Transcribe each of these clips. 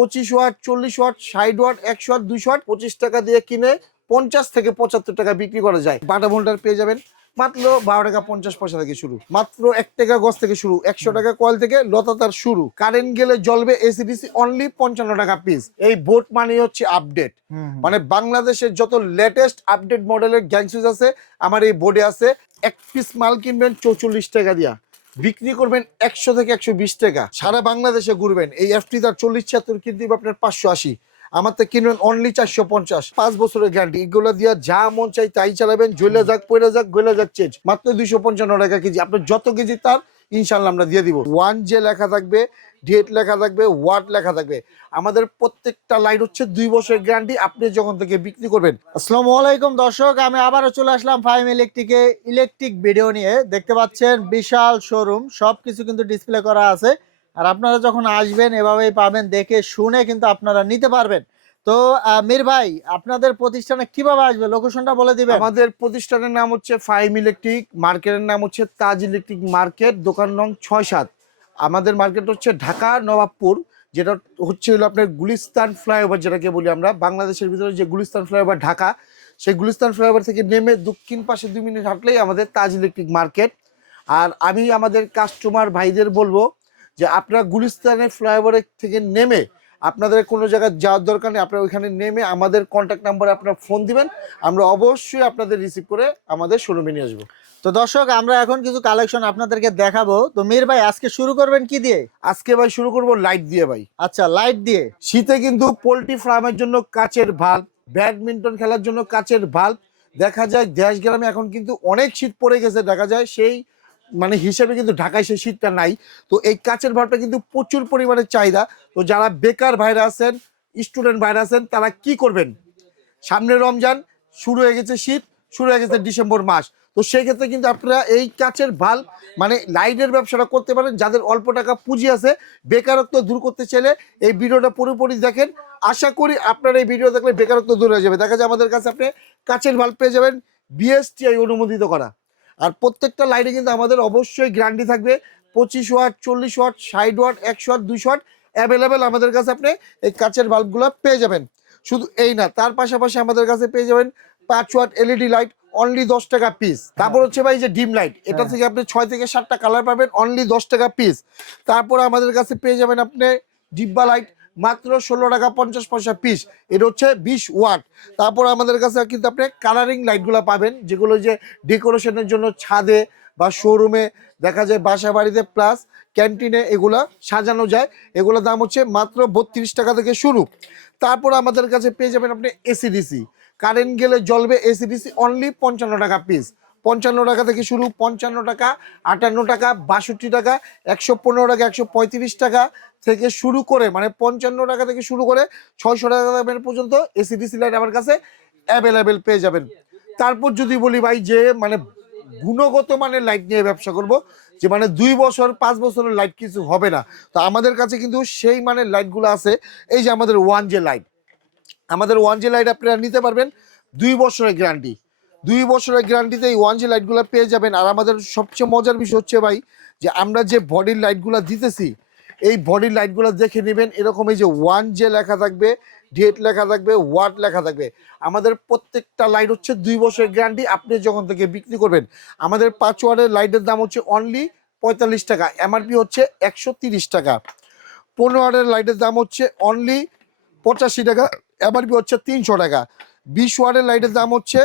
পঁচিশ ওয়াট চল্লিশ ওয়াট ষাট ওয়াট একশো ওয়াট দুশো ওয়াট পঁচিশ টাকা দিয়ে কিনে পঞ্চাশ থেকে পঁচাত্তর টাকা বিক্রি করা যায়। বাটা ভোল্টার পেয়ে যাবেন। মাত্র বারো টাকা পঞ্চাশ পয়সা থেকে শুরু। মাত্র এক টাকা গছ থেকে শুরু একশো টাকা কয়েল থেকে লতাতার শুরু। কারেন্ট গেলে জ্বলবে এসিডিসি অনলি পঞ্চান্ন টাকা পিস এই বোট মানে হচ্ছে আপডেট মানে বাংলাদেশের যত লেটেস্ট আপডেট মডেলের গ্যাং সুইচ আছে আমার এই বোর্ডে আছে এক পিস মাল কিনবেন চৌচল্লিশ টাকা দিয়া। বিক্রি করবেন একশো থেকে একশো বিশ টাকা। সারা বাংলাদেশে ঘুরবেন। এই এফটি তার চল্লিশ ছিয়াত্তর কিনতে আপনার পাঁচশো আশি। আমার তো কিনবেন অনলি চারশো পঞ্চাশ। পাঁচ বছরের গ্যারান্টি এগুলো দিয়ে যা মন চাই তাই চালাবেন। জ্বলে যাক, পড়ে যাক, গলে যাক চেঞ্জ মাত্র দুইশো পঞ্চান্ন টাকা কেজি। আপনার যত কেজি তার ইনশাল্লাহ আমরা দিয়ে দিব। ওয়ান যে লেখা থাকবে ডেট লেখা থাকবে ওয়াট লেখা থাকবে। আমাদের প্রত্যেকটা লাইট হচ্ছে দুই বছরের গ্যারান্টি আপনি যখন থেকে বিক্রি করবেন। আসসালামু আলাইকুম দর্শক, আমি আবারও চলে আসলাম ফাইম ইলেকট্রিকে ইলেকট্রিক ভিডিও নিয়ে দেখতে পাচ্ছেন বিশাল শোরুম সব কিছু কিন্তু ডিসপ্লে করা আছে। আর আপনারা যখন আসবেন, এভাবেই পাবেন, দেখে শুনে কিন্তু আপনারা নিতে পারবেন। তো মীর ভাই, আপনাদের প্রতিষ্ঠানে কীভাবে আসবে? লোকেশনটা বলে দিবেন। আমাদের প্রতিষ্ঠানের নাম হচ্ছে ফাইম ইলেকট্রিক মার্কেটের নাম হচ্ছে তাজ ইলেকট্রিক মার্কেট দোকান নং ছয় সাত। আমাদের মার্কেট হচ্ছে ঢাকা, নবাবপুর, যেটা হচ্ছে হলো আপনার গুলিস্তান ফ্লাইওভার যেটাকে বলি আমরা। বাংলাদেশের ভিতরে যে গুলিস্তান ফ্লাইওভার ঢাকা, সেই গুলিস্তান ফ্লাইওভার থেকে নেমে দক্ষিণ পাশে দুই মিনিট হাঁটলেই আমাদের তাজ ইলেকট্রিক মার্কেট। আর আমি আমাদের কাস্টমার ভাইদের বলব যে আপনারা গুলিস্তানের ফ্লাইওভারের থেকে নেমে আপনাদের কোনো জায়গায় যাওয়ার দরকার নেই আপনারা ওইখানে নেমে আমাদের কন্ট্যাক্ট নাম্বারে আপনারা ফোন দিবেন আমরা অবশ্যই আপনাদের রিসিভ করে আমাদের শোরুমে নিয়ে আসব। তো দর্শক আমরা এখন কিছু কালেকশন আপনাদেরকে দেখাবো। তো মীর ভাই আজকে শুরু করবেন কি দিয়ে? আজকে ভাই শুরু করব লাইট দিয়ে ভাই। আচ্ছা লাইট দিয়ে। শীতে কিন্তু পোলট্রি ফার্মের জন্য কাচের ভাল্ব ব্যাডমিন্টন খেলার জন্য কাচের ভাল্ব। দেখা যায় দেশ গ্রামে এখন কিন্তু অনেক শীত পড়ে গেছে দেখা যায় সেই মানে হিসেবে কিন্তু ঢাকায় সেই শীতটা নাই। তো এই কাচের ভাল্বটা কিন্তু প্রচুর পরিমাণে চাহিদা। তো যারা বেকার ভাইরা আছেন, স্টুডেন্ট ভাইরা আছেন, তারা কি করবেন? সামনে রমজান, শুরু হয়ে গেছে শীত, শুরু হয়ে গেছে ডিসেম্বর মাস। তো সেক্ষেত্রে কিন্তু আপনারা এই কাচের ভালো মানে লাইটের ব্যবসাটা করতে পারেন, যাদের অল্প টাকা পুঁজি আছে, বেকারত্ব দূর করতে চাইলে এই ভিডিওটা পুরোপুরি দেখেন। আশা করি আপনারা এই ভিডিও দেখলে বেকারত্ব দূর হয়ে যাবে। দেখা যায় আমাদের কাছে আপনি কাচের ভালো পেয়ে যাবেন বিএসটিআই অনুমোদিত করা। আর প্রত্যেকটা লাইটে কিন্তু আমাদের অবশ্যই গ্যারান্টি থাকবে। পঁচিশ ওয়াট চল্লিশ ওয়াট ষাট ওয়াট একশো ওয়াট দুইশো ওয়াট অ্যাভেলেবেল আমাদের কাছে আপনি এই কাচের বাল্বগুলো পেয়ে যাবেন। শুধু এই না তার পাশাপাশি আমাদের কাছে পেয়ে যাবেন পাঁচ ওয়াট এলইডি লাইট অনলি দশ টাকা পিস তারপর হচ্ছে ভাই যে ডিম লাইট এটা হ্যাঁ। থেকে আপনি ছয় থেকে সাতটা কালার পাবেন অনলি দশ টাকা পিস তারপর আমাদের কাছে পেয়ে যাবেন আপনি ডিব্বা লাইট মাত্র ষোলো টাকা পঞ্চাশ পয়সা পিস এটা হচ্ছে বিশ ওয়াট। তারপর আমাদের কাছে কিন্তু আপনি কালারিং লাইটগুলো পাবেন, যেগুলো যে ডেকোরেশনের জন্য ছাদে বা শোরুমে দেখা যায় বাসা বাড়িতে প্লাস ক্যান্টিনে এগুলা সাজানো যায়। এগুলোর দাম হচ্ছে মাত্র বত্রিশ টাকা থেকে শুরু। তারপর আমাদের কাছে পেয়ে যাবেন আপনি এসিডিসি কারেন্ট গেলে জ্বলবে এসিডিসি অনলি পঞ্চান্ন টাকা পিস পঞ্চান্ন টাকা থেকে শুরু, পঞ্চান্ন টাকা, আটান্ন টাকা, বাষট্টি টাকা, একশো পনেরো টাকা, একশো পঁয়ত্রিশ টাকা থেকে শুরু করে মানে পঞ্চান্ন টাকা থেকে শুরু করে ছয়শো টাকা পর্যন্ত এসিডিসি লাইট আমার কাছে অ্যাভেলেবেল পেয়ে যাবেন। তারপর যদি বলি ভাই যে মানে গুণগত মানের লাইট নিয়ে ব্যবসা করব, যে মানে দুই বছর, পাঁচ বছরের লাইট কিছু হবে না। তো আমাদের কাছে কিন্তু সেই মানের লাইটগুলো আছে, এই যে আমাদের ওয়ান জে লাইট আমাদের ওয়ান জে লাইট আপনারা নিতে পারবেন দুই বছরের গ্যারান্টি দুই বছরের গ্যারান্টিতে এই ওয়ান জি লাইটগুলো পেয়ে যাবেন। আর আমাদের সবচেয়ে মজার বিষয় হচ্ছে ভাই, যে আমরা যে বডির লাইটগুলো দিতেছি, এই বডির লাইটগুলো দেখে নেবেন, এরকম এই যে ওয়ান জে লেখা থাকবে ডেট লেখা থাকবে ওয়াট লেখা থাকবে। আমাদের প্রত্যেকটা লাইট হচ্ছে দুই বছরের গ্যারান্টি আপনি যখন থেকে বিক্রি করবেন, আমাদের পাঁচ ওয়ার্ডের লাইটের দাম হচ্ছে অনলি পঁয়তাল্লিশ টাকা এমআরপি হচ্ছে একশো টাকা। পনেরো ওয়ার্ডের লাইটের দাম হচ্ছে অনলি পঁচাশি টাকা এমআরপি হচ্ছে তিনশো টাকা। বিশ ওয়ার্ডের লাইটের দাম হচ্ছে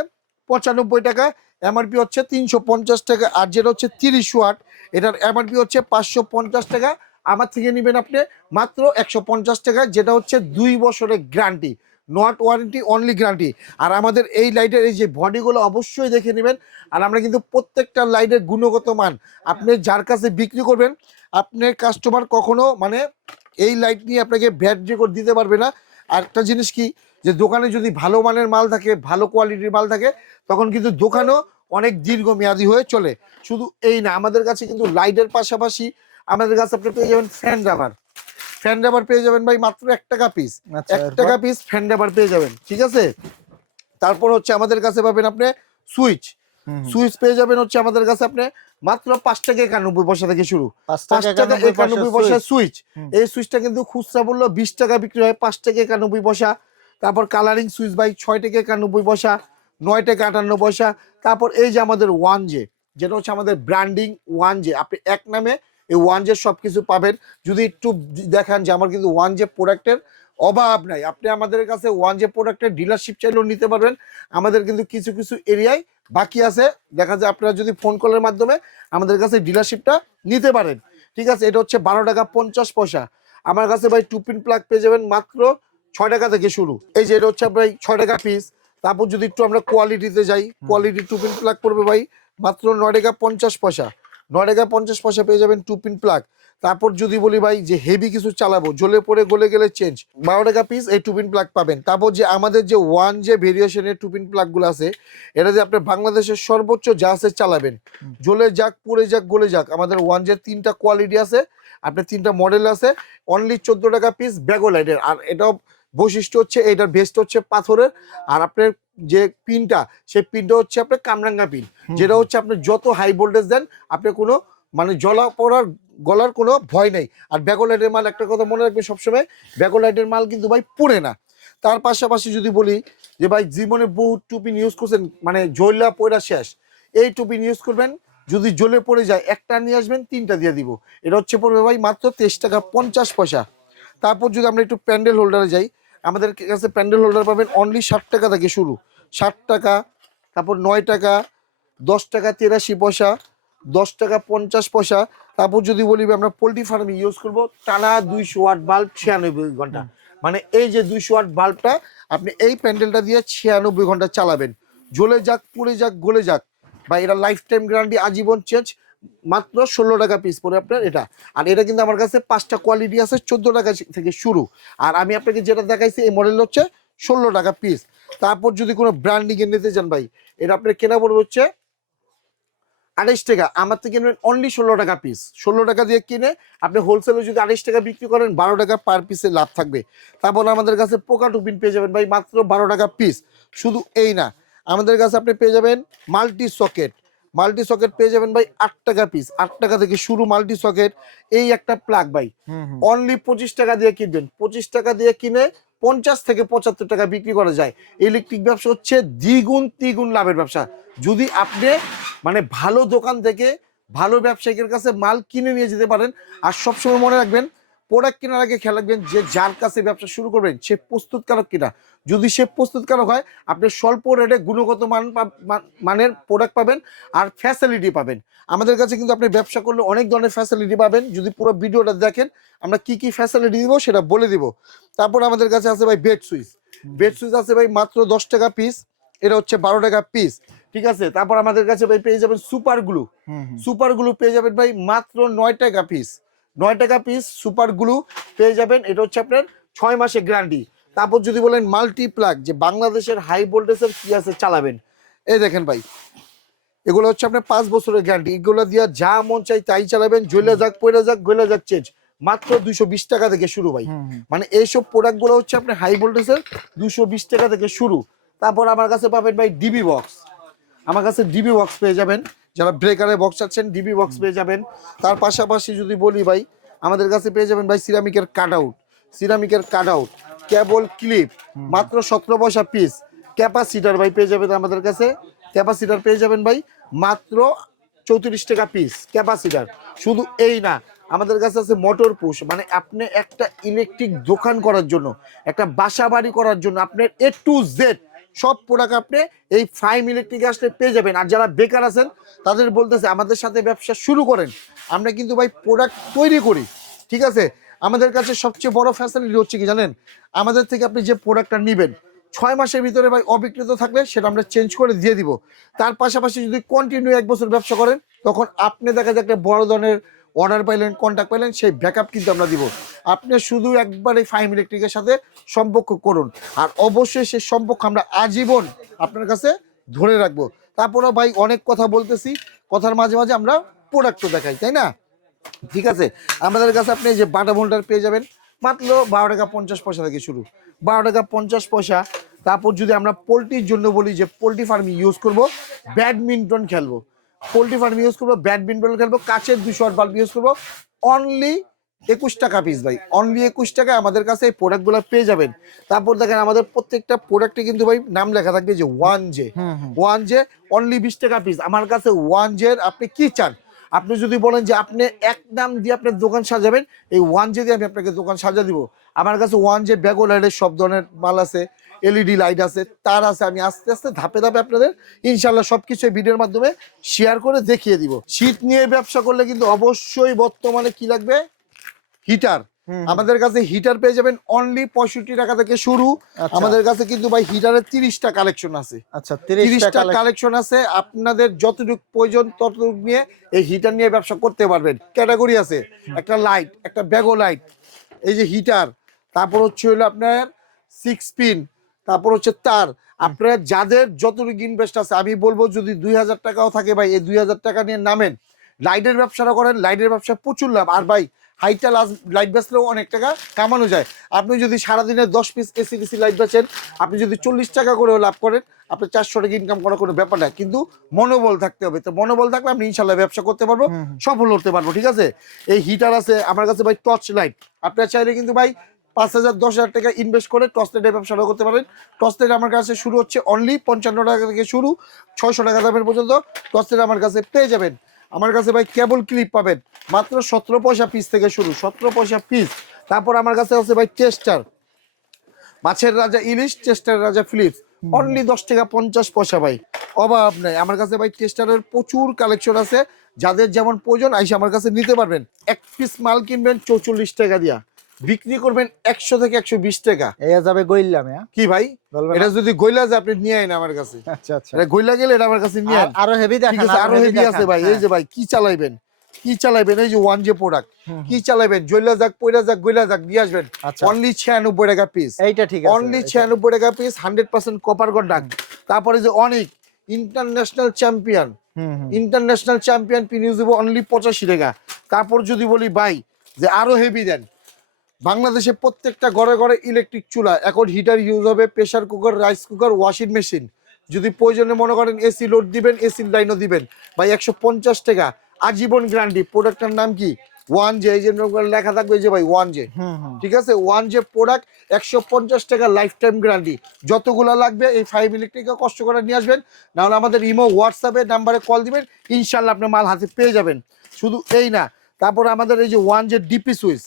পঁচানব্বই টাকা এমআরপি হচ্ছে তিনশো পঞ্চাশ টাকা, আর যেটা হচ্ছে তিরিশ ওয়াট, এটার এমআরপি হচ্ছে পাঁচশো পঞ্চাশ টাকা। আমার থেকে নেবেন আপনি মাত্র একশো পঞ্চাশ টাকা, যেটা হচ্ছে দুই বছরের guarantee, not warranty, only guarantee. আর আমাদের এই লাইটের এই যে বডিগুলো অবশ্যই দেখে নেবেন, আর আমরা কিন্তু প্রত্যেকটা লাইটের গুণগত মান, আপনি যার কাছে বিক্রি করবেন, আপনার কাস্টমার কখনো মানে এই লাইট নিয়ে আপনাকে ভ্যাট রেকর্ড দিতে পারবে না। আর একটা জিনিস কি যে দোকানে যদি ভালো মানের মাল থাকে ভালো কোয়ালিটির মাল থাকে তখন কিন্তু দোকানও অনেক দীর্ঘমেয়াদী হয়ে চলে। শুধু এই না আমাদের কাছে কিন্তু লাইটের পাশাপাশি আমাদের কাছে আপনি পেয়ে যাবেন ফ্যান রাবার ফ্যান রাবার পেয়ে যাবেন ভাই মাত্র এক টাকা পিস আচ্ছা এক টাকা পিস ফ্যান রাবার পেয়ে যাবেন ঠিক আছে? তারপর হচ্ছে আমাদের কাছে পাবেন আপনি সুইচ সুইচ পেয়ে যাবেন হচ্ছে আমাদের কাছে আপনি মাত্র পাঁচ টাকা একানব্বই পয়সা থেকে শুরু। পাঁচ টাকা একানব্বই পয়সা সুইচ এই সুইচটা কিন্তু খুচরা বলল বিশ টাকা বিক্রি হয় পাঁচ টাকা একানব্বই পয়সা। তারপর কালারিং সুইচ বাই ছয় টাকা একানব্বই পয়সা নয় টাকা আটান্ন পয়সা তারপর এই যে আমাদের ওয়ান জে যেটা হচ্ছে আমাদের ব্র্যান্ডিং ওয়ান জে আপনি এক নামে এই ওয়ান জে সব কিছু পাবেন। যদি একটু দেখান যে আমার কিন্তু ওয়ান জে প্রোডাক্টের অভাব নাই, আপনি আমাদের কাছে ওয়ান জে প্রোডাক্টের ডিলারশিপ চাইলেও নিতে পারবেন। আমাদের কিন্তু কিছু কিছু এরিয়ায় বাকি আছে। দেখা যায় আপনারা যদি ফোন কলের মাধ্যমে আমাদের কাছে ডিলারশিপটা নিতে পারেন। ঠিক আছে, এটা হচ্ছে বারো টাকা পঞ্চাশ পয়সা। আমার কাছে ভাই টু পিন প্লাগ পেয়ে যাবেন মাত্র ছয় টাকা থেকে শুরু। এই যে এটা হচ্ছে ভাই ছয় টাকা পিস তারপর যদি একটু আমরা কোয়ালিটিতে যাই কোয়ালিটি টু পিন প্লাগ পড়বে ভাই মাত্র নয় টাকা পঞ্চাশ পয়সা। নয় টাকা পঞ্চাশ পয়সা পেয়ে যাবেন টু পিন প্লাগ তারপর যদি বলি ভাই যে হেভি কিছু চালাবো জ্বলে পড়ে গলে গেলে চেঞ্জ বারো টাকা পিস এই টু পিন প্লাগ পাবেন। তারপর যে আমাদের যে ওয়ান যে ভেরিয়েশনের টু পিন প্লাগগুলো আছে এটা যে আপনি বাংলাদেশের সর্বোচ্চ যা আছে চালাবেন। জ্বলে যাক পড়ে যাক গলে যাক আমাদের ওয়ান যে তিনটা কোয়ালিটি আছে আপনার তিনটা মডেল আছে অনলি চোদ্দ টাকা পিস ব্যাগোলাইটের আর এটাও বৈশিষ্ট্য হচ্ছে এটার ভেস্ট হচ্ছে পাথরের আর আপনার যে পিনটা সেই পিনটা হচ্ছে আপনার কামরাঙ্গা পিন যেটা হচ্ছে আপনি যত হাই ভোল্টেজ দেন আপনি কোনো মানে জলা পড়ার গলার কোনো ভয় নেই। আর ব্যাকোলাইটের মাল একটা কথা মনে রাখবেন সবসময় ব্যাকোলাইটের মাল কিন্তু ভাই পুড়ে না। তার পাশাপাশি যদি বলি যে ভাই জীবনে বহু টুপিন ইউজ করছেন মানে জৈলা পয়রা শেষ। এই টুপিন ইউজ করবেন যদি জ্বলে পড়ে যায় একটা নিয়ে আসবেন তিনটা দিয়ে দিব। এটা হচ্ছে পড়বে ভাই মাত্র তেইশ টাকা পঞ্চাশ পয়সা। তারপর যদি আমরা একটু প্যান্ডেল হোল্ডারে যাই আমাদের কাছে প্যান্ডেল হোল্ডার পাবেন অনলি ষাট টাকা থেকে শুরু। ষাট টাকা, তারপর নয় টাকা, দশ টাকা তেরাশি পয়সা, দশ টাকা পঞ্চাশ পয়সা। তারপর যদি বলি আমরা পোলট্রি ফার্মে ইউজ করব, টানা দুইশো ওয়াট বাল্ব ছিয়ানব্বই ঘণ্টা। মানে এই যে দুইশো ওয়াট বাল্বটা আপনি এই প্যান্ডেলটা দিয়ে ছিয়ানব্বই ঘণ্টা চালাবেন। জ্বলে যাক, পুড়ে যাক, গলে যাক। বা এটা লাইফ টাইম গ্যারান্টি আজীবন চেঞ্জ মাত্র ষোলো টাকা পিস পড়ে আপনার এটা। আর এটা কিন্তু আমার কাছে পাঁচটা কোয়ালিটি আছে, চোদ্দ টাকা থেকে শুরু। আর আমি আপনাকে যেটা দেখাইছি, এই মডেল হচ্ছে ষোলো টাকা পিস তারপর যদি কোনো ব্র্যান্ডিং এ নিতে চান ভাই, এটা আপনার কেনা পড়বে হচ্ছে আড়াইশ টাকা। আমার থেকে কিনবেন অনলি ষোলো টাকা পিস ষোলো টাকা দিয়ে কিনে আপনি হোলসেলে যদি আড়াইশ টাকা বিক্রি করেন, বারো টাকা পার পিসে লাভ থাকবে। তারপর আমাদের কাছে পোকা টুপিন পেয়ে যাবেন ভাই, মাত্র বারো টাকা পিস শুধু এই না, আমাদের কাছে আপনি পেয়ে যাবেন মাল্টি সকেট মাল্টি সকেট পেয়ে যাবেন ভাই আট টাকা পিস আট টাকা থেকে শুরু মাল্টি সকেট এই একটা প্লাগ ভাই। অনলি পঁচিশ টাকা দিয়ে কিনবেন। পঁচিশ টাকা দিয়ে কিনে পঞ্চাশ থেকে পঁচাত্তর টাকা বিক্রি করা যায়। ইলেকট্রিক ব্যবসা হচ্ছে দ্বিগুণ তিগুণ লাভের ব্যবসা। যদি আপনি মানে ভালো দোকান থেকে ভালো ব্যবসায়িকের কাছে মাল কিনে নিয়ে যেতে পারেন আর সবসময় মনে রাখবেন প্রোডাক্ট কেনার আগে খেয়াল রাখবেন যে যার কাছে ব্যবসা শুরু করবেন সে প্রস্তুতকারক কিনা। যদি সে প্রস্তুতকারক হয় আপনি স্বল্প রেটে গুণগত মান মানের প্রোডাক্ট পাবেন আর ফ্যাসিলিটি পাবেন। আমাদের কাছে কিন্তু আপনি ব্যবসা করলে অনেক ধরনের ফ্যাসিলিটি পাবেন। যদি পুরো ভিডিওটা দেখেন আমরা কি কি ফ্যাসিলিটি দিব সেটা বলে দিব। তারপর আমাদের কাছে আছে ভাই বেড সুইচ বেড সুইচ আছে ভাই মাত্র দশ টাকা পিস এটা হচ্ছে বারো টাকা পিস ঠিক আছে? তারপর আমাদের কাছে ভাই পেয়ে যাবেন সুপার গ্লু সুপার গ্লু পেয়ে যাবেন ভাই মাত্র নয় টাকা পিস নয় টাকা পিস সুপার গ্লু পেয়ে যাবেন। এটা হচ্ছে আপনার ছয় মাসের গ্যারান্টি তারপর যদি বলেন মাল্টি প্লাগ যে বাংলাদেশের হাই ভোল্টেজের কি আছে চালাবেন? এই দেখেন ভাই এগুলো হচ্ছে আপনার পাঁচ বছরের গ্যারান্টি এগুলো দিয়ে যা মন চাই তাই চালাবেন জ্বলে যাক পয়লা যাক গলে যাক চেঞ্জ মাত্র দুইশো বিশ টাকা থেকে শুরু ভাই। মানে এইসব প্রোডাক্টগুলো হচ্ছে আপনার হাই ভোল্টেজের দুশো বিশ টাকা থেকে শুরু। তারপর আমার কাছে পাবেন ভাই ডিবি বক্স আমার কাছে ডিবি বক্স পেয়ে যাবেন। যারা ব্রেকারে বক্স চাচ্ছেন ডিবি বক্স পেয়ে যাবেন। তার পাশাপাশি যদি বলি ভাই আমাদের কাছে পেয়ে যাবেন ভাই সিরামিকের কাট আউট সিরামিকের কাট আউট কেবল ক্লিপ। মাত্র সতেরো পয়সা পিস ক্যাপাসিটার ভাই পেয়ে যাবেন আমাদের কাছে। ক্যাপাসিটার পেয়ে যাবেন ভাই মাত্র চৌত্রিশ টাকা পিস ক্যাপাসিটার। শুধু এই না আমাদের কাছে আছে মোটর পুশ মানে আপনি একটা ইলেকট্রিক দোকান করার জন্য একটা বাসা বাড়ি করার জন্য আপনার এ টু জেড সব প্রোডাক্ট আপনি এই ফাইভ ইলেকট্রিক আসলে পেয়ে যাবেন। আর যারা বেকার আছেন, তাদের বলতেছে, আমাদের সাথে ব্যবসা শুরু করেন। আমরা কিন্তু ভাই প্রোডাক্ট তৈরি করি। ঠিক আছে? আমাদের কাছে সবচেয়ে বড় ফ্যাসিলিটি হচ্ছে কি জানেন? আমাদের থেকে আপনি যে প্রোডাক্টটা নেবেন, ছয় মাসের ভিতরে ভাই অবিকৃত থাকলে সেটা আমরা চেঞ্জ করে দিয়ে দিব। তার পাশাপাশি যদি কন্টিনিউ এক বছর ব্যবসা করেন, তখন আপনি দেখা যায় একটা বড় ধরনের অর্ডার পাইলেন কন্ট্যাক্ট পাইলেন, সেই ব্যাকআপ কিন্তু আমরা দিব। আপনি শুধু একবার এই ফাইম ইলেকট্রিকের সাথে সম্পর্ক করুন। আর অবশ্যই সেই সম্পর্ক আমরা আজীবন আপনার কাছে ধরে রাখব। তারপরে ভাই অনেক কথা বলতেছি, কথার মাঝে মাঝে আমরা প্রোডাক্টও দেখাই, তাই না? ঠিক আছে? আমাদের কাছে আপনি যে বাটা ভোল্টার পেয়ে যাবেন, মাত্র বারো টাকা পঞ্চাশ পয়সা থেকে শুরু। বারো টাকা পঞ্চাশ পয়সা, তারপর যদি আমরা পোলট্রির জন্য বলি যে পোলট্রি ফার্ম ইউজ করব ব্যাডমিন্টন খেলব। পোল্ট্রি ফার্ম ইউজ করব ব্যাডমিন্টন খেলব কাচের দুশো বাল্ব ইউজ করব। অনলি একুশ টাকা পিস ভাই অনলি একুশ টাকায় আমাদের কাছে এই প্রোডাক্টগুলো পেয়ে যাবেন। তারপর দেখেন আমাদের প্রত্যেকটা প্রোডাক্টে কিন্তু ভাই নাম লেখা থাকবে যে one J one J only বিশ টাকা পিস আমার কাছে ওয়ান জের আপনি কি চান? আপনি যদি বলেন যে আপনি এক দাম দিয়ে আপনার দোকান সাজাবেন এই ওয়ান জে দিয়ে আমি আপনাকে দোকান সাজা দিব। আমার কাছে ওয়ান জে ব্যাগো লাইটের সব ধরনের মাল আছে। এলইডি লাইট আছে তার আছে আমি আস্তে আস্তে ধাপে ধাপে আপনাদের ইনশাল্লাহ সবকিছু ভিডিওর মাধ্যমে শেয়ার করে দেখিয়ে দিব। শীত নিয়ে ব্যবসা করলে কিন্তু অবশ্যই বর্তমানে কি লাগবে? হিটার। আমাদের কাছে হিটার পেয়ে যাবেন অনলি পঁয়ষট্টি টাকা থেকে শুরু। আচ্ছা, আমাদের কাছে কিন্তু ভাই হিটারের তিরিশটা কালেকশন আছে। আচ্ছা তিরিশটা কালেকশন আছে আপনাদের যতটুকু প্রয়োজন ততটুকু নিয়ে এই হিটার নিয়ে ব্যবসা করতে পারবেন। ক্যাটাগরি আছে একটা লাইট একটা ব্যাগো লাইট এই যে হিটার তারপর হচ্ছে হলো আপনার সিক্স পিন তারপর হচ্ছে তার। আপনার যাদের যতটুকু ইনভেস্ট আছে আমি বলব যদি দুই হাজার টাকাও থাকে ভাই এই দুই হাজার টাকা নিয়ে নামেন। লাইটের ব্যবসাটা করেন লাইটের ব্যবসা প্রচুর লাভ। আর ভাই হাইটা লাইট বেচলেও অনেক টাকা কামানো যায়। আপনি যদি সারাদিনে দশ পিস এসি ডিসি লাইট বেচেন আপনি যদি চল্লিশ টাকা করেও লাভ করেন আপনি চারশো টাকা ইনকাম করার কোনো ব্যাপার না কিন্তু মনোবল থাকতে হবে। তো মনোবল থাকলে আপনি ইনশাল্লাহ ব্যবসা করতে পারব। সফল হতে পারব ঠিক আছে? এই হিটার আছে আমার কাছে ভাই টর্চ লাইট আপনার চাইলে কিন্তু ভাই পাঁচ হাজার দশ হাজার টাকা ইনভেস্ট করে টর্চ লাইটের ব্যবসাটা করতে পারেন। টর্চ লাইট আমার কাছে শুরু হচ্ছে অনলি পঞ্চান্ন টাকা থেকে শুরু ছয়শো টাকা দামের পর্যন্ত টর্চ লাইট আমার কাছে পেয়ে যাবেন। আমার কাছে ভাই কেবল ক্লিপ পাবেন মাত্র সতেরো পয়সা পিস থেকে শুরু সতেরো পয়সা পিস তারপর আমার কাছে আছে ভাই টেস্টার মাছের রাজা ইলিশ টেস্টার রাজা ফিলিপস অনলি দশ টাকা পঞ্চাশ পয়সা ভাই অভাব নাই। আমার কাছে ভাই টেস্টারের প্রচুর কালেকশন আছে যাদের যেমন প্রয়োজন আইসে আমার কাছে নিতে পারবেন। এক পিস মাল কিনবেন চৌচল্লিশ টাকা দিয়া। বিক্রি করবেন একশো থেকে একশো বিশ টাকা। এই যাবে গইলাম হ্যাঁ? কি ভাই? এটা যদি গইলা যায় আপনি নিয়ে আইন আমার কাছে। আচ্ছা আচ্ছা। এটা গইলা গেলে এটা আমার কাছে নিয়ে আরও হেভি আছে আরও হেভি আছে ভাই। এই যে ভাই কি চালাইবেন? কি চালাইবেন? এই যে ওয়ান জে প্রোডাক্ট কি চালাইবেন? জইলা যাক পয়লা যাক গইলা যাক নিয়ে আসবেন। আচ্ছা। অনলি ছিয়ানব্বই টাকা পিস এইটা ঠিক আছে অনলি ছিয়ানব্বই টাকা পিস হান্ড্রেড পার্সেন্ট কপার গড় ডাক তারপরে যে অনেক international champion. International champion pin use দেবো অনলি পঁচাশি টাকা। তারপর যদি বলি ভাই যে আরও হেভি দেন বাংলাদেশে প্রত্যেকটা ঘরে ঘরে ইলেকট্রিক চুলা এখন হিটার ইউজ হবে pressure cooker rice cooker washing machine যদি প্রয়োজনে মনে করেন এসি লোড দিবেন এসি লাইনও দিবেন। ভাই একশো পঞ্চাশ টাকা আজীবন গ্যারান্টি প্রোডাক্টটার নাম কি? ওয়ান জে এই যে লেখা থাকবে যে ভাই ওয়ান জে। ঠিক আছে? ওয়ান জে প্রোডাক্ট একশো পঞ্চাশ টাকা লাইফ টাইম গ্যারান্টি যতগুলো লাগবে এই ফাইভ ইলেকট্রিকে কষ্ট করে নিয়ে আসবেন। নাহলে আমাদের ইমো হোয়াটসঅ্যাপে নাম্বারে কল দিবেন। ইনশাল্লাহ আপনার মাল হাতে পেয়ে যাবেন। শুধু এই না তারপর আমাদের এই যে ওয়ান যে ডিপি সুইচ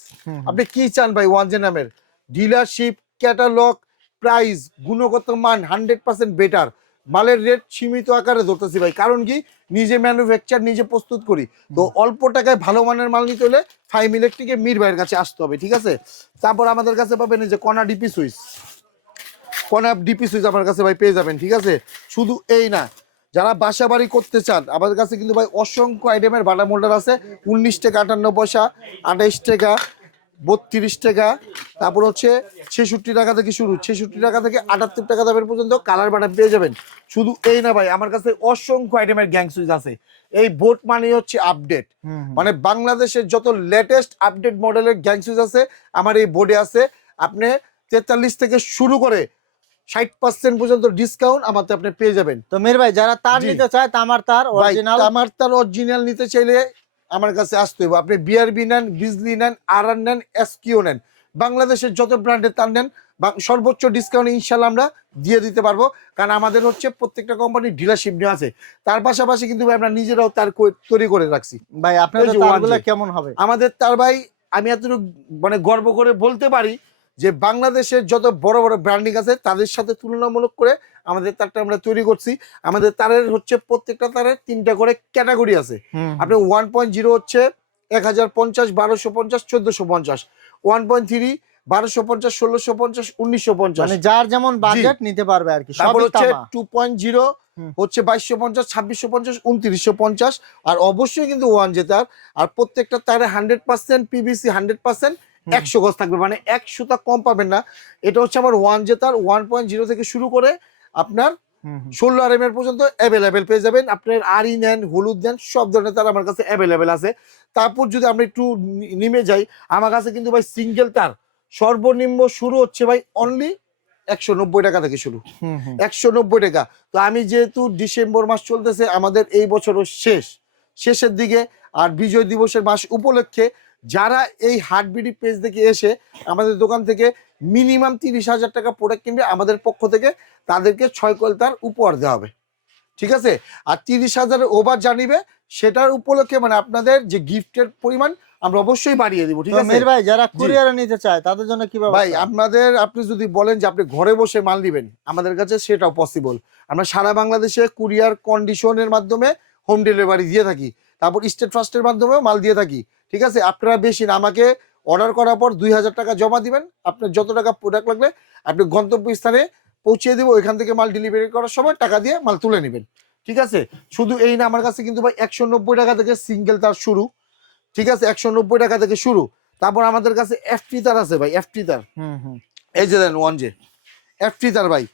আপনি কি চান ভাই ওয়ান জে নামের? ডিলারশিপ ক্যাটালগ প্রাইস গুণগত মান হান্ড্রেড পার্সেন্ট বেটার মালের রেট সীমিত আকারে ধরতেছি ভাই। কারণ কি? নিজে ম্যানুফ্যাকচার নিজে প্রস্তুত করি। তো অল্প টাকায় ভালো মানের মাল নিতে হলে ফাইভ ইলেকট্রিকে মির ভাইয়ের কাছে আসতে হবে ঠিক আছে? তারপর আমাদের কাছে পাবেন এই যে কণা ডিপি সুইচ। কণা ডিপি সুইচ আমার কাছে ভাই পেয়ে যাবেন ঠিক আছে? শুধু এই না যারা বাসা বাড়ি করতে চান আমাদের কাছে কিন্তু ভাই অসংখ্য আইটেমের বাটা মোল্ডার আছে। উনিশ টাকা আটান্ন পয়সা আঠাইশ টাকা বত্রিশ টাকা তারপর হচ্ছে ছেষট্টি টাকা থেকে শুরু। ছেষট্টি টাকা থেকে আটাত্তর টাকা দামের পর্যন্ত কালার বাটা পেয়ে যাবেন। শুধু এই না ভাই আমার কাছে অসংখ্য আইটেমের গ্যাং সুইচ আছে। এই বোট মানে হচ্ছে আপডেট। মানে বাংলাদেশের যত লেটেস্ট আপডেট মডেলের গ্যাং সুইচ আছে আমার এই বোর্ডে আছে। আপনি তেতাল্লিশ থেকে শুরু করে ষাট পার্সেন্ট পর্যন্ত ডিসকাউন্ট আমাতে আপনি পেয়ে যাবেন। তো মির ভাই যারা তার নিতে চায় তামার তার অরিজিনাল আমার তার অরিজিনাল নিতে চাইলে আমার কাছে আসতে হবে আপনি বিআরবি নেন বিজলি নেন আর নেন এসকিও নেন। বাংলাদেশের যত ব্র্যান্ডের তার নেন বা সর্বোচ্চ ডিসকাউন্ট ইনশাল্লাহ আমরা দিয়ে দিতে পারব। কারণ আমাদের হচ্ছে প্রত্যেকটা কোম্পানির ডিলারশিপ নেওয়া আছে। তার পাশাপাশি কিন্তু ভাই আমরা নিজেরাও তার তৈরি করে রাখছি। ভাই আপনার তারগুলো কেমন হবে? আমাদের তার ভাই আমি এতটুকু মানে গর্ব করে বলতে পারি যে বাংলাদেশের যত বড় বড় ব্র্যান্ডিং আছে তাদের সাথে তুলনামূলক করে আমাদের তারটা আমরা তৈরি করছি। আমাদের তারের হচ্ছে প্রত্যেকটা তারের তিনটা করে ক্যাটাগরি আছে। আপনি ওয়ান পয়েন্ট জিরো হচ্ছে এক হাজার পঞ্চাশ বারোশো পঞ্চাশ চোদ্দশো পঞ্চাশ। ওয়ান পয়েন্ট থ্রি বারোশো পঞ্চাশ ষোলোশো পঞ্চাশ উনিশশো পঞ্চাশ। মানে যার যেমন বাজেট নিতে পারবে আর কি তারপর হচ্ছে টু পয়েন্ট জিরো হচ্ছে বাইশশো পঞ্চাশ ছাব্বিশশো পঞ্চাশ উনত্রিশশো পঞ্চাশ। আর অবশ্যই কিন্তু ওয়ান যে তার। আর প্রত্যেকটা তারে hundred percent PVC hundred percent. একশো গজ থাকবে মানে এক সুতা কম পাবেন না। এটা হচ্ছে আমার ওয়ান যে তার ওয়ান পয়েন্ট জিরো থেকে শুরু করে আপনার। ষোলো আর এম এর পর্যন্ত অ্যাভেলেবেল পেয়ে যাবেন। আপনার আরি নেন হলুদ নেন সব ধরনের তার আমার কাছে অ্যাভেলেবেল আছে। তারপর যদি আমরা একটু নেমে যাই আমার কাছে কিন্তু ভাই সিঙ্গেল তার। সর্বনিম্ন শুরু হচ্ছে ভাই অনলি একশো নব্বই টাকা থেকে শুরু। একশো নব্বই টাকা। তো আমি যেহেতু ডিসেম্বর মাস চলতেছে আমাদের এই বছরও শেষ। শেষের দিকে আর বিজয় দিবসের মাস উপলক্ষে যারা এই হাটবিডি পেজ থেকে এসে আমাদের দোকান থেকে মিনিমাম তিরিশ হাজার টাকা প্রোডাক্ট কিনবে আমাদের পক্ষ থেকে তাদেরকে ছয় কলতার উপহার দেওয়া হবে। ঠিক আছে? আর তিরিশ হাজারের ওভার জানিবে সেটার উপলক্ষে মানে আপনাদের যে গিফটের পরিমাণ আমরা অবশ্যই বাড়িয়ে দিব ঠিক আছে? ভাই যারা কুরিয়ারে নিতে চায় তাদের জন্য কি ভাই আপনাদের আপনি যদি বলেন যে আপনি ঘরে বসে মাল নেবেন আমাদের কাছে সেটাও পসিবল আমরা সারা বাংলাদেশে কুরিয়ার কন্ডিশনের মাধ্যমে হোম ডেলিভারি দিয়ে থাকি তারপর স্টেট ফাস্টের মাধ্যমেও মাল দিয়ে থাকি। ঠিক আছে? আপনারা বেশি না আমাকে অর্ডার করার পর দুই হাজার টাকা জমা দিবেন। আপনার যত টাকা প্রোডাক্ট লাগলে আপনি গন্তব্য স্থানে পৌঁছে দেবো ওইখান থেকে মাল ডেলিভারি করার সময় টাকা দিয়ে মাল তুলে নেবেন। ঠিক আছে? শুধু এই না আমার কাছে কিন্তু ভাই একশো নব্বই টাকা থেকে সিঙ্গেল তার শুরু। ঠিক আছে? একশো নব্বই টাকা থেকে শুরু। তারপর আমাদের কাছে এফটি তার আছে ভাই এফটি তার। হুম হুম। এই যে দেন ওয়ান জে এফটি তার ভাই।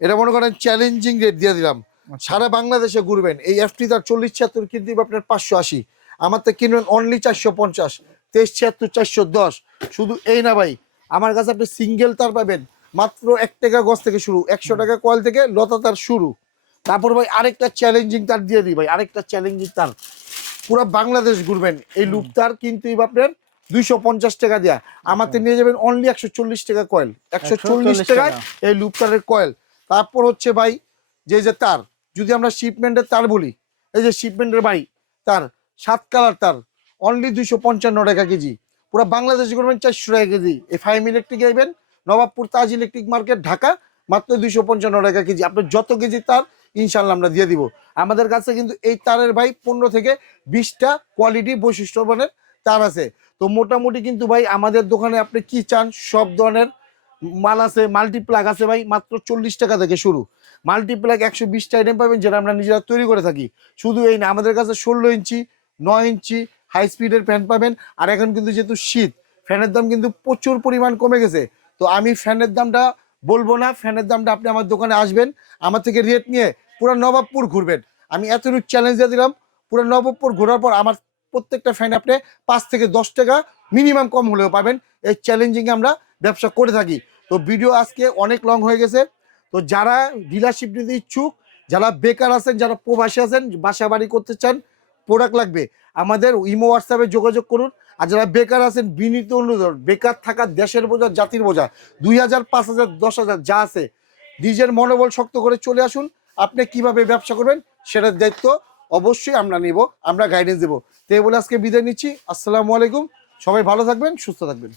এটা মনে করেন চ্যালেঞ্জিং রেট দিয়ে দিলাম। আচ্ছা। সারা বাংলাদেশে ঘুরবেন। এই এফটি তার চল্লিশ ছিয়াত্তর কিন্তু আপনার পাঁচশো আশি। আমার তো কিনবেন অনলি চারশো পঞ্চাশ তেইশ ছিয়াত্তর চারশো দশ। শুধু এই না ভাই আমার কাছে আপনি সিঙ্গেল তার পাবেন। মাত্র এক টাকা গজ থেকে শুরু একশো টাকা কয়েল থেকে লতা তার শুরু। তারপর ভাই আরেকটা চ্যালেঞ্জিং তার দিয়ে দিই ভাই আরেকটা চ্যালেঞ্জিং তার। পুরো বাংলাদেশ ঘুরবেন এই লুপ তার কিন্তু আপনার দুইশো পঞ্চাশ টাকা দেয়া। থেকে নিয়ে যাবেন অনলি একশো চল্লিশ টাকা কয়েল একশো চল্লিশ টাকায় টাকা। এই লুপ তারের কয়েল। তারপর হচ্ছে ভাই যে যে তার যদি আমরা শিপমেন্টের তার বলি এই যে শিপমেন্টের ভাই তার সাত কালার তার। অনলি দুইশো পঞ্চান্ন টাকা কেজি। পুরো বাংলাদেশ করবেন চারশো টাকা কেজি। এই five electric আইবেন। Nawabpur Taj electric market, Dhaka. মাত্র দুইশো পঞ্চান্ন টাকা কেজি। আপনার যত কেজি তার ইনশাল্লাহ আমরা দিয়ে দিব। আমাদের কাছে কিন্তু এই তারের ভাই পনেরো থেকে বিশটা কোয়ালিটি বৈশিষ্ট্যমানের তার আছে। তো মোটামুটি কিন্তু ভাই আমাদের দোকানে আপনি কি চান, সব ধরনের মাল আছে মাল্টিপ্লাগ আছে ভাই, মাত্র চল্লিশ টাকা থেকে শুরু। মাল্টিপ্লাগ একশো বিশটা আইটেম পাবেন যেটা আমরা নিজেরা তৈরি করে থাকি। শুধু এই না, আমাদের কাছে ষোলো ইঞ্চি নয় ইঞ্চি হাই স্পিডের ফ্যান পাবেন। আর এখন কিন্তু যেহেতু শীত ফ্যানের দাম কিন্তু প্রচুর পরিমাণ কমে গেছে। তো আমি ফ্যানের দামটা বলব না। ফ্যানের দামটা আপনি আমার দোকানে আসবেন, আমার থেকে রেট নিয়ে পুরো নবাবপুর ঘুরবেন। আমি এতটুকু চ্যালেঞ্জ দিয়ে দিলাম, পুরো নবাবপুর ঘোরার পর আমার প্রত্যেকটা ফ্যান আপনি পাঁচ থেকে দশ টাকা মিনিমাম কম হলেও পাবেন। এই চ্যালেঞ্জিংয়ে আমরা ব্যবসা করে থাকি। তো ভিডিও আজকে অনেক লং হয়ে গেছে। তো যারা ডিলারশিপ নিতে ইচ্ছুক, যারা বেকার আছেন, যারা প্রবাসী আছেন বাসা বাড়ি করতে চান প্রোডাক্ট লাগবে, আমাদের ইমো হোয়াটসঅ্যাপে যোগাযোগ করুন। আর যারা বেকার আছেন, বিনীত অনুরোধ, বেকার থাকা দেশের বোঝা, জাতির বোঝা, দুই হাজার, পাঁচ হাজার, দশ হাজার যা আছে, নিজের মনোবল শক্ত করে চলে আসুন। আপনি কীভাবে ব্যবসা করবেন সেটার দায়িত্ব অবশ্যই আমরা নিব, আমরা গাইডেন্স দেবো। তো এই বলে আজকে বিদায় নিচ্ছি। আসসালামু আলাইকুম। সবাই ভালো থাকবেন, সুস্থ থাকবেন।